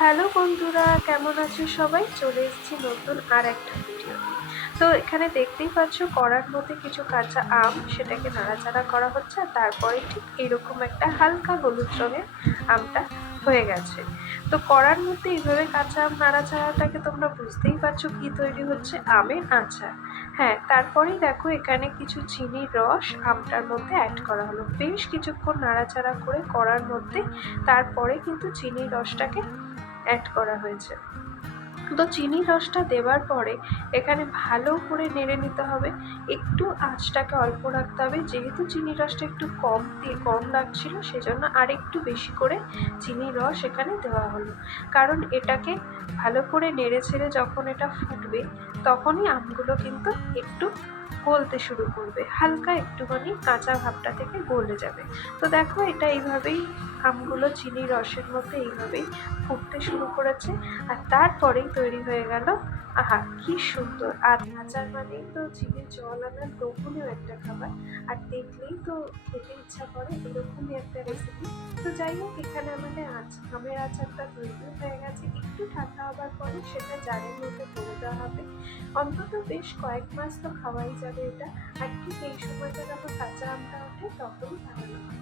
Hello বন্ধুরা, কেমন আছো সবাই? চলে এসেছি নতুন আর একটা ভিডিও নিয়ে। তো এখানে দেখতেই পাচ্ছ কড়ার মধ্যে কিছু কাঁচা আম, সেটাকে নাড়াচাড়া করা হচ্ছে। আর তারপরে ঠিক এরকম একটা হালকা হলুদ রঙের আমটা হয়ে গেছে। তো কড়ার মধ্যে এইভাবে কাঁচা আম নাড়াচাড়াটাকে তোমরা বুঝতেই পারছো কি তৈরি হচ্ছে, আমের আচার। হ্যাঁ, তারপরেই দেখো এখানে কিছু চিনির রস আমটার মধ্যে অ্যাড করা হলো। বেশ কিছুক্ষণ নাড়াচাড়া করে কড়ার মধ্যে তারপরে কিন্তু চিনির রসটাকে অ্যাড করা হয়েছে। তো চিনির রসটা দেওয়ার পরে এখানে ভালো করে নেড়ে নিতে হবে। একটু আঁচটাকে অল্প রাখতে হবে, যেহেতু চিনির রসটা একটু কম লাগছিল, সেজন্য আর একটু বেশি করে চিনির রস এখানে দেওয়া হলো। কারণ এটাকে ভালো করে নেড়ে ছেড়ে যখন এটা ফুটবে, তখনই আমগুলো কিন্তু একটু গলতে শুরু করবে, হালকা একটুখানি কাঁচা ভাবটা থেকে গলে যাবে। তো দেখো এটা এইভাবেই আমগুলো চিনির রসের মধ্যে এইভাবেই ফুটতে শুরু করেছে। আর তারপরেই তৈরি হয়ে গেল, আহা কি সুন্দর! আর আচার মানেই তো জিভে জল আনার লোভনীয় একটা খাবার। আর দেখলেই তো খেতে ইচ্ছা করে, এরকমই একটা রেসিপি। তো যাই হোক, এখানে আমাদের আমের আচারটা তৈরি হয়ে গেছে। একটু ঠান্ডা হবার পরে সেটা জারের মধ্যে ভরে দেওয়া হবে। অন্তত বেশ কয়েক মাস তো খাওয়াই যাবে এটা। আর ঠিক এই সময়টা যখন কাঁচা আমটা ওঠে তখনই বানানো হয়।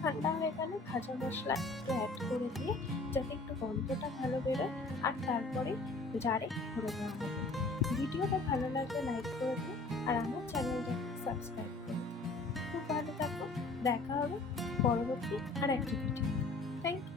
ঠান্ডা হয়ে গেলে ভাজা মশলা একটু অ্যাড করে দিয়ে, যাতে একটু গন্ধটা ভালো বেরোয়। আর তারপরে জারে ভরে দেওয়া হবে। ভিডিওটা ভালো লাগলে লাইক করে দিও, আর আমার চ্যানেলটাকে সাবস্ক্রাইব করে দিও। খুব ভালো থাকো, দেখা হবে পরবর্তী আর একটা ভিডিও। Thank you.